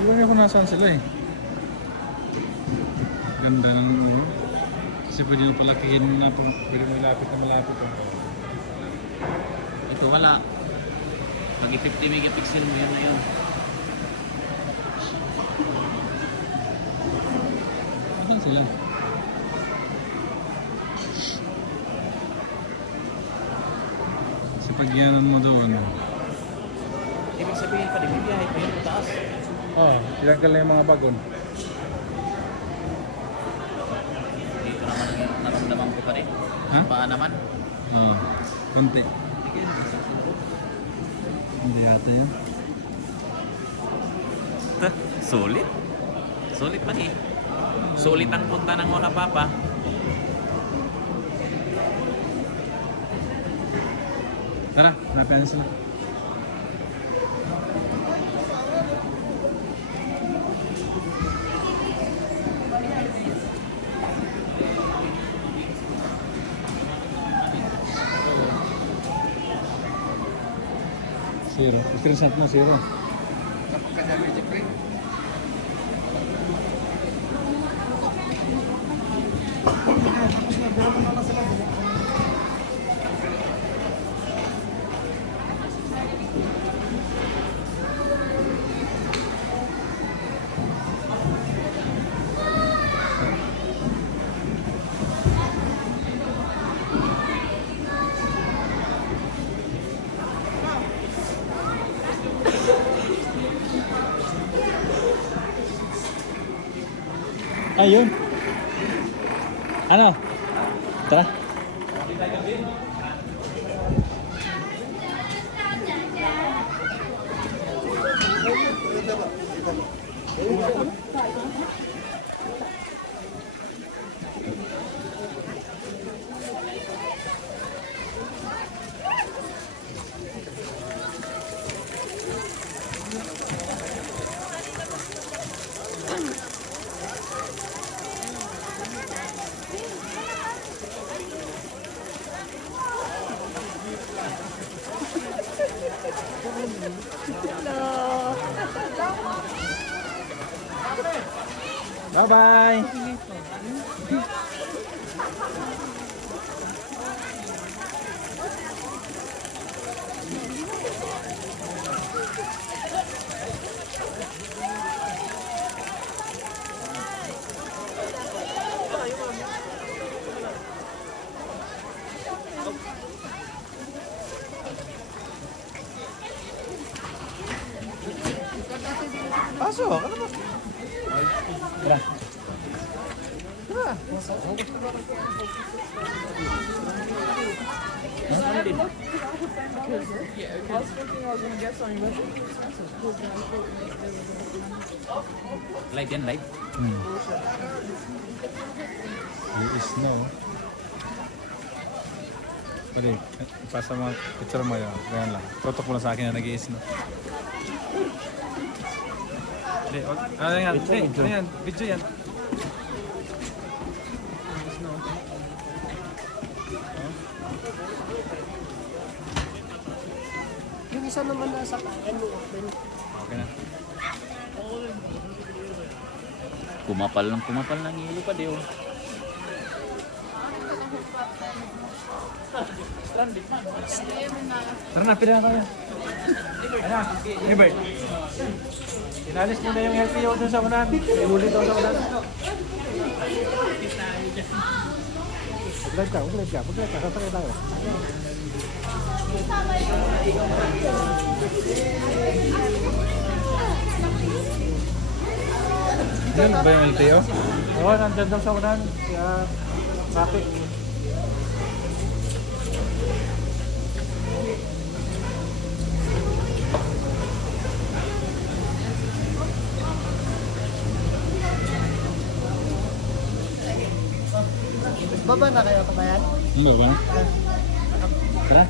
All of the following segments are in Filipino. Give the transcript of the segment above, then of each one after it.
Alam niyo kung nasaan sila eh. Ganda ng ulo. Kasi pwede mo palakihin na ito. Pwede mo ilapit na malapit ito. Ito wala. Pag 50 megapixel mo yan na yun. Nasaan sila? Kasi pag yanan mo doon. Ibig sabihin pa din, bibiyahe pa yun taas. Oh, tinanggal na yung mga bagon. Dito naman yung naramdaman ko pa rin. Ha? Paa naman. Oo, konti. Hindi yata yan. Sulit. Sulit pa rin. Sulit ang punta ng mga papa. Tara, hanapin sila. Zero. Screenshot mo, zero. Ayun. Ano? Tara. Bye-bye. Pasok, ano ba? Tara. Tara. Live yan, live. There is no. Pwede, ipasa mo, picture mo yun. Ganyan lang. Tutok mo lang sa akin na nag-i-is no. Hindi, ano yan? Ano yan? Video yan. Yung isa naman nasa ano open. Okay na. Kumapal ng ilo pa diyo. Tara na, pila na tayo. Ano? Ibert. Inalis mo na yung LTO dun sa unan. Iulit daw sa unan. Pag-live ka. Sasakay tayo. Yan ba yung LTO? Oo, nandyan daw sa unan. Kaya, traffic. Baba na kayo kabayan? Ano ba? Tara.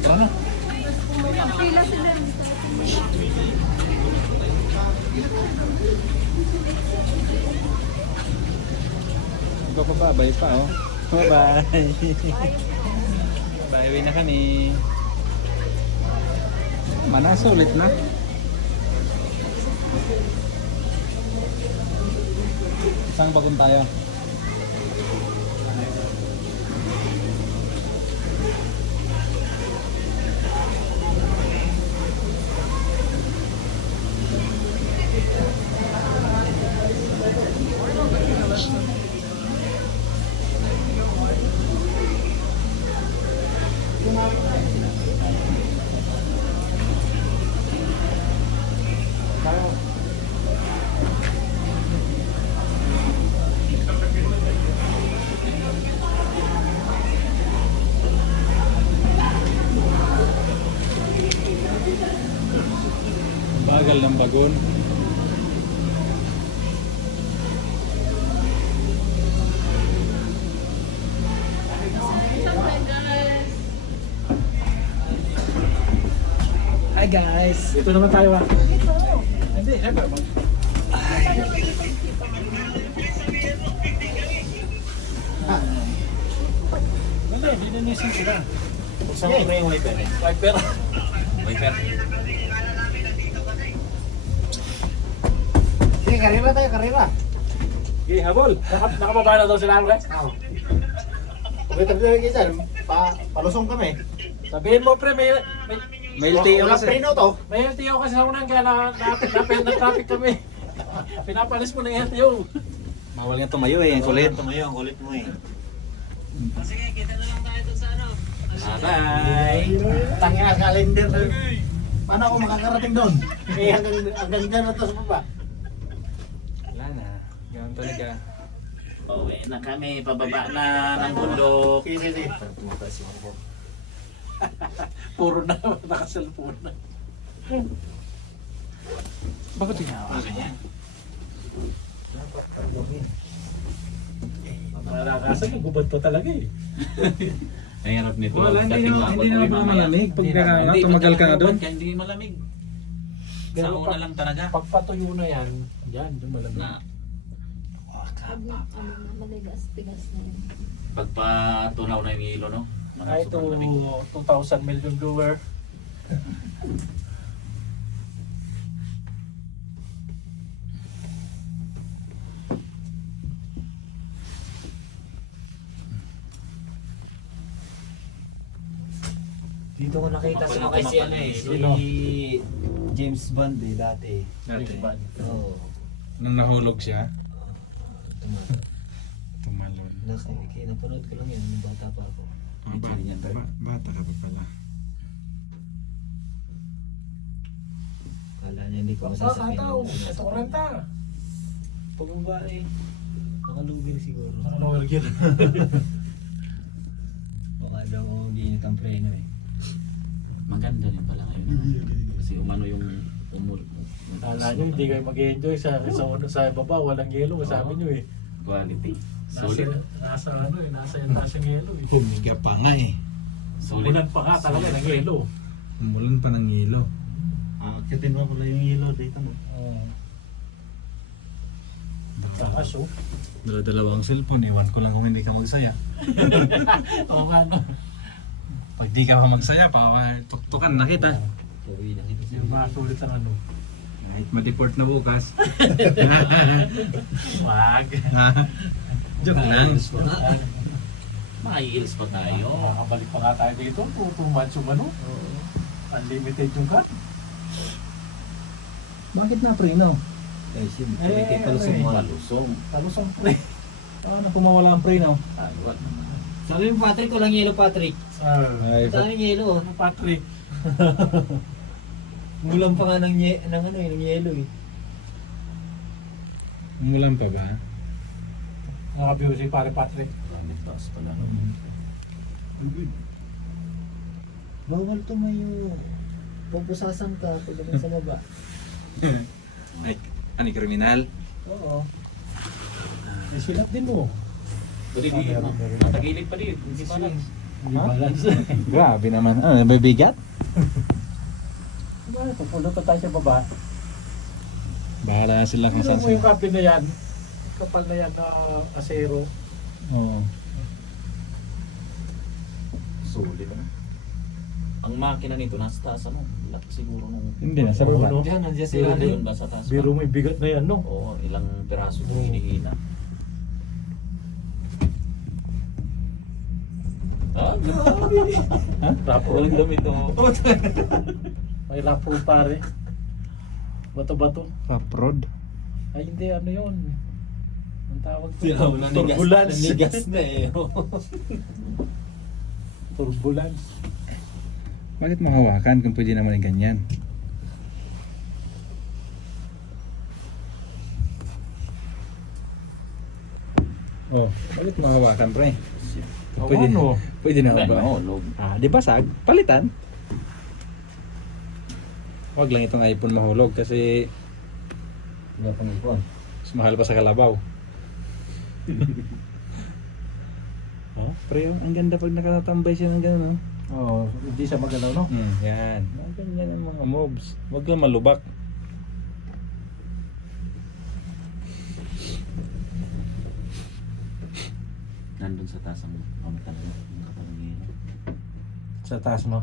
Tara na. Pila sila. Bababay pa oh. Bye-bye. Bye-bye na kami. Manas ulit na. Saan bagong tayo? Bagal ng bagon. Hi guys! Dito naman tayo ah. Hindi, syempre. Hindi ninisin sila. Buksan mo na yung wiper eh. Wiper? Wiper. Sige, karera tayo, karera. Okay, habol. Nakababa na daw sila Andre. Oo. Pagkatapos na lagi dyan, palusong kami. Sabihin mo pre, may LTO Walang kasi. preno to. May LTO kasi sa unang kaya na traffic kami. Pinapalis mo ng LTO. Bawal nga tumayo eh, ang kulit. Tumayo, ang kulit mo eh. Bye! Tangina calendar. Paano ako makakarating doon? Eh, hanggang dyan na to sa baba. Wala na. Ganun talaga. Uwi na kami, pababa na ng bundok. Sige. Puro na, nakaselfone na. Bakit ginawa ka yan? Malakasan yung gubad pa talaga eh. Ang harap nito. Wala, hindi dating na- ako, hindi na uwi mamaya. malamig pag Hindi na- naka- hindi, tumagal ka na pag doon. kaya hindi malamig. Sa Pero una lang talaga. Pag patuyo na yan, yan, yung malamig. Na, Maligas-tigas na yun. pagpatunaw na yung hilo, no? Ay, ito, 2,000 million viewer. Dito ko nakita sa mga si ano eh, si Sino? James Bond eh dati. Dati. Oo. Nung nahulog siya, tumalon. Nasa napanood ko lang yun nung bata pa ako. Bata ka pa pala. Kala niya hindi ko Ito masasabihin. 40. Pag babae, nakalugil siguro. Ano orgil? Baka daw ginit ang preno eh. maganda din pala ngayon. Kasi umano yung Kala nyo, hindi kayo mag-enjoy sa baba, walang yelo, sabi nyo eh. quality. Solid. Nasa yung yelo eh. Humiga pa nga eh. Solid. Umulan pa nga talaga ng yelo. Umulan pa ng yelo. Akitin mo pala yung hilo dito mo. Takas oh. Dala-dalawang cellphone, iwan ko lang kung hindi ka magsaya. Oo nga no. Pag di ka pa magsaya, tuktukan na kita. Uwi na kita Yung mga sulit ang ano. Kahit ma-deport na bukas. Wag. Joke lang. Maiils pa tayo. Makakabalik pa nga tayo dito. 2 months yung ano. Unlimited yung cut. Bakit na preno? Eh, siyempre, Eh, kay palusong ano mo. Malusong. Tapos ang pre. Paano kung mawala ang preno? Ayun. Sabi mo Patrick, walang yelo Patrick. Ay, Saan yung yelo? Ano Patrick? Ngulang pa nga ng yelo eh. umulan pa ba? Nakabiro si pare Patrick. Taas pala. Bawal tumayo. Pupusasan ka pagdating sa baba. Ay, ano kriminal? Oo. Isilat din mo. Pwede di, matagilid pa din. Hindi pa lang. Hindi balance. Grabe naman. Ano, may bigat? Pupunta pa tayo sa baba. Bahala na sila kung Tignan saan mo yung sila. kape na yan. Kapal na yan na asero. Oo. Sulit ano. Ang makina nito nasa taas ano. Laki siguro nung... Hindi, nasa baba. Ano? Diyan, nandiyan Sila sila. yun ba sa taas pa? Biro mo yung bigat na yan, no? Oo, ilang piraso kung hinihina. Ah, grabe. Ha? Rapo. Walang damit to. May rapo pare. Bato-bato. Raprod? Ay, hindi. Ano yun? Ang tawag ko. Turbulence. Nanigas na eh. Turbulence. Bakit mo hawakan kung pwede naman yung ganyan? Oh, bakit mo hawakan, pre? Pwede, Ano? pwede na ba? Mahulog. Ah, di basag? Palitan. Huwag lang itong iPhone mahulog kasi Wala pang ipon. mas mahal pa sa kalabaw. Oh, pre, oh, ang ganda pag nakatambay siya ng gano'n, oh. Oo, hindi siya magalaw, no? Yan. Ang ganyan ang mga moves. Huwag lang malubak. Nandun sa taas ang pamatalan. Ang katalangin. Sa taas, no?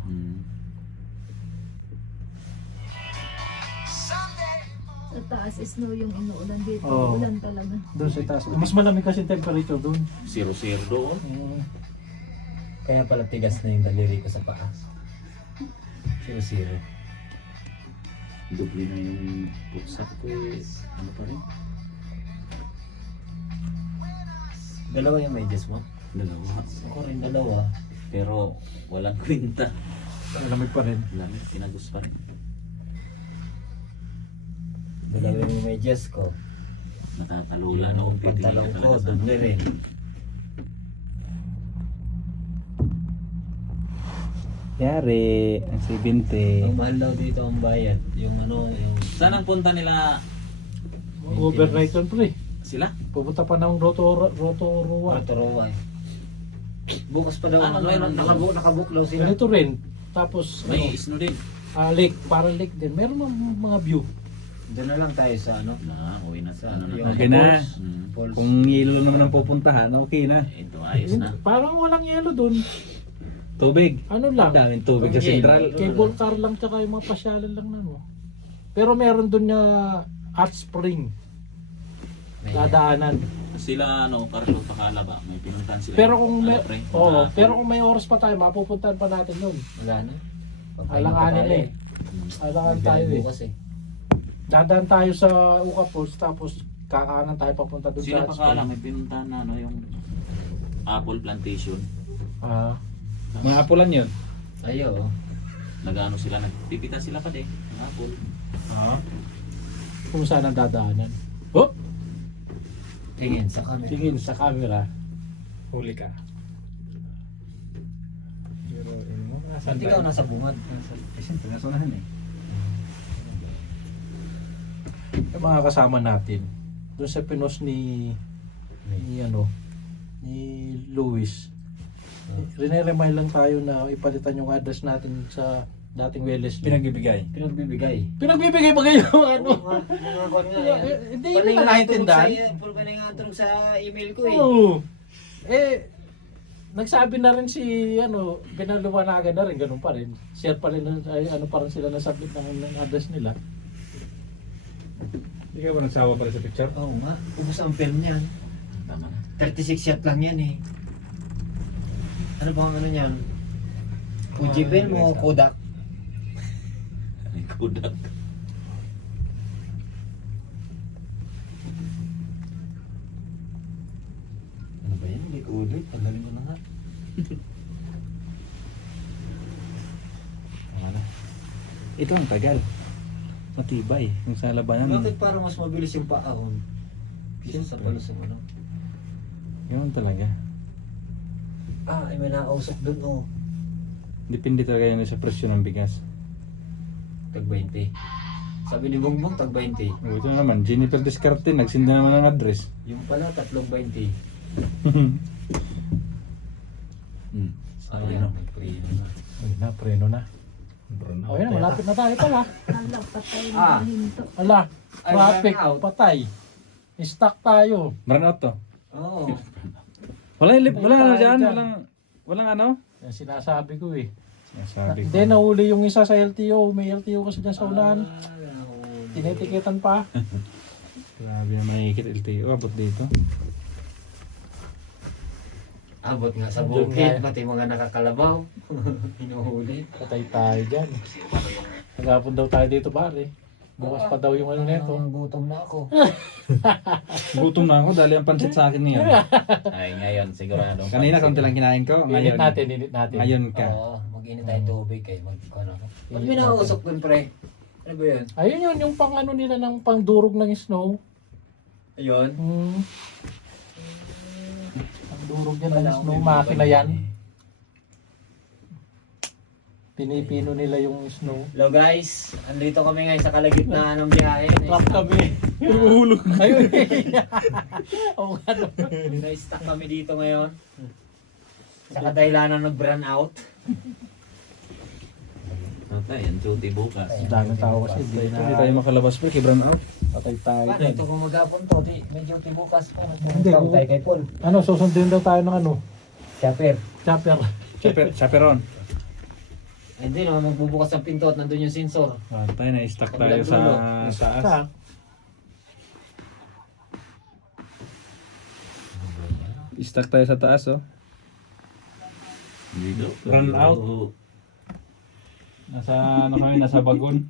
Sa taas, snow yung inuulan dito. Oo. Ulan talaga. Doon sa taas. Mas malamig kasi temperature doon. 0-0 doon. Kaya pala tigas na yung daliri ko sa paa. 0-0. Doble na yung putsak ko eh. Ano pa rin? Dalawa yung medyas mo? Dalawa. Ako rin dalawa. Pero walang kwenta. Malamig pa rin. Lamig, tinagos pa rin. Dalawa yung medyas ko. Natatalula na kung titingin ka Pantalong ko, talaga sa... doble rin. Yari, ang 70. Ang mahal daw dito ang bayad. Yung ano, yung... Saan ang punta nila Overnight yun, pre. sila? Pupunta pa ng Rotorua. Rotorua eh. Bukas pa daw. Ano, mayroon daw? Nakabook daw sila. Ganito rin. Tapos, May snow din. lake, parang lake din. Meron mga view. Doon na lang tayo sa ano. Na, uwi na sa ano na Yung Okay na. Falls. Kung yelo naman ang pupuntahan, okay na. Ito, ayos na. Parang walang yelo doon. Tubig. Ano lang, Daming tubig sa Okay. sentral. cable car lang tsaka yung mga pasyalan lang na, no? Pero meron doon na hot spring. Dadaanan. Sila, ano, Carlo, Pakala ba? May pinuntahan sila. Pero kung may, Ano, pre? oo, Mga pero kung may oras pa tayo, mapupuntahan pa natin yun. Wala na. Alanganin eh. Alangan tayo eh. Bukas eh. Dadaan tayo sa Uka Falls, tapos kakaanan tayo papunta doon Sila sa hot Pakala, spring. may pinuntahan na, ano, yung apple plantation. Ah, Mga apulan yun. Ayaw. Nag-ano sila, nagpipita sila pa din. Ng apple. kung saan ang dadaanan. Oh, Tingin sa camera. tingin sa camera. Huli ka. Pero, Ba't ikaw nasa bungad? Siyempre, nasa unahan eh. Yung mga kasama natin, doon sa pinos ni Luis. Rene-remind lang tayo na ipalitan yung address natin sa dating Wellesley. Pinagbibigay. Pinagbibigay. Pinagbibigay ba kayo ano? Hindi Pwede nila naintindihan. Pwede nga tulog sa email ko eh. Oo. Nagsabi na rin si pinaliwanagan na rin, ganun pa rin. Share pa rin, pa rin sila na-submit ng address nila. Hindi ka ba nagsawa para sa picture? Oo nga. Ubus ang film niyan. Tama na. 36 shot lang yan eh. Ano bang ano niyan? Fuji film o Kodak? May Kodak. Ano ba yan? Hindi ko ulit. Tanggalin ko na nga. Ano? Ito ang tagal. Matibay. Kung sa labanan. Bakit parang mas mabilis yung paahon? Kisa sa Siyempre. palusong ano? Ganun talaga. Ay may nakausap dun oh. Depende talaga yan sa presyo ng bigas. Tag 20. Sabi ni Bongbong tag 20. O, ito naman, Jennifer Descarte, nagsinda naman ng address. Yung pala 3.20. Sayang. Ayun na, preno na. Ayun na, malapit na tayo pala. Hala, patay na Ah. hinto. Ala, Ay, traffic, burn out. patay. Stuck tayo. Burn out to. Oo. Wala ano dyan, walang ano? Yan sinasabi ko eh. Sabi Hindi, nahuli yung isa sa LTO. May LTO kasi dyan sa unahan. Tinetikitan pa. Grabe na mahigit LTO, abot dito. Abot nga sa Yun bukid, nga. pati mga nakakalabaw. Hinuhuli. Patay tayo dyan. Nagapon daw tayo dito pare. Bukas pa daw yung ano neto. Gutom na ako. Gutom na ako, dali ang pansit sa akin niya. Ay, ngayon, sigurado. Kanina, kaunti lang kinain ko. Init Ngayon, natin. ngayon ka. Oo, mag-init tayo tubig kayo. Mag-ano ako. Ba't may nakausap ko pre? Ano ba yun? Ayun yun, yung pang ano nila ng pang durog ng snow. Ayun. Ang durog yan ng snow, makina yan. Pinipino nila yung snow. Hello guys, andito kami ngayon sa kalagitnaan ng biyahe. Trap kami. Uhulog. Ayun. Oo nga no. Na-stuck kami dito ngayon. Sa kadahilanan nag-burn out. Patay, ang duty bukas. Daming tao kasi. Hindi tayo makalabas pre, kibran out. Patay tayo Paano dyan. ito kung maghapon to? Di, medyo bukas pa. Hindi, Tawag tayo kay Paul. Ano, susundin daw tayo ng ano? Chopper. Chopper. Chaperon. Hindi naman magbubukas ang pinto at nandun yung sensor. Tayo na-stuck tayo sa taas. Stuck tayo sa taas, oh. Dito. Run out. Nasa, ano kami, nasa bagon.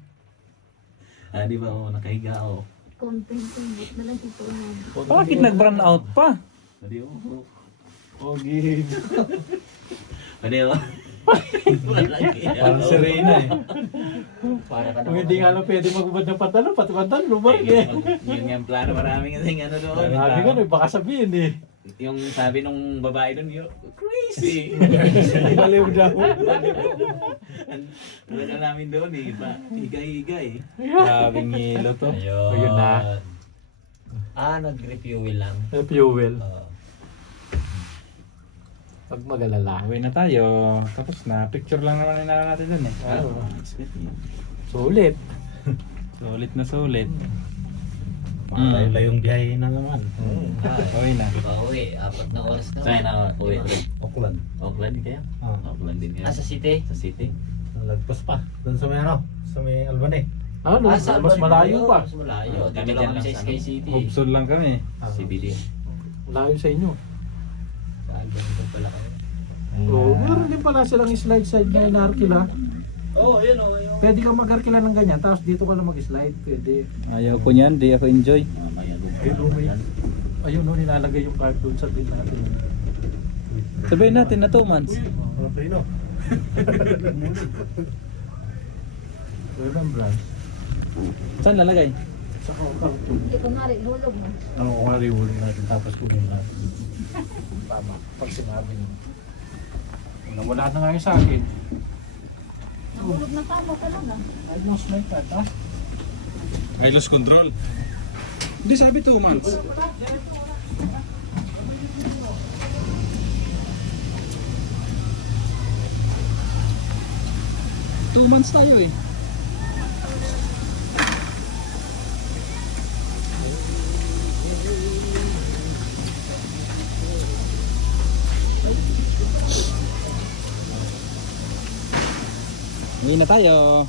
Ah, di ba? Oh, nakahiga ako. Content na lang ito. Bakit nag-run out pa? Pwede oh. Okay. Pwede oh. Parang sirena eh. Para ka Kung hindi nga lang pwede magubad ng pantalon, pati pantalon, lumar eh. Yun nga ang plano, maraming kasing ano doon. Sabi ko, baka sabihin eh. Yung sabi nung babae doon, yun, crazy. Baliw daw. Ano na namin doon eh, higa-higa eh. Grabing hilo to. Ayun na. nag-refuel lang. Fuel. Oo. Pag mag-alala. Uwi na tayo. Tapos na. Picture lang naman yung natin dun eh. Ano? Sulit. Sulit na sulit. Layo yung biyahe na naman. Uwi na. Pauwi, 4 na oras na. Saan na uwi? Auckland. Auckland kaya? Ah. Auckland din kaya? Sa city? Sa city? Lagpas pa. Doon sa may ano? Sa may Albany. Ano? Mas malayo pa. Mas malayo. Kami Dito lang dyan kami sa lang sa SK ano. City. Hubsol lang kami. CBD. Malayo sa inyo. Sa Albany pala kami. Oo, meron din pala silang slide na inarkila. Oo, yun o. Yun. Pwede kang mag-arkila ng ganyan, tapos dito ka lang mag-slide. Pwede. Ayaw ko niyan. Di ako enjoy. Mamaya Ayun o, nilalagay yung card doon sa bin natin. Sabihin natin na 2 months. Prino. Remembrance. Saan lalagay? Sa kakao. Hindi ko nga rin, hulog mo. Ano kung huli natin, tapos kunin natin. Tama, pag sinabi niyo. Wala na nga yun sa akin. Hulog na kamo ka lang ah. I lost my card, ha? I lost control. Hindi sabi 2 months. Two months tayo eh. Uwi na tayo.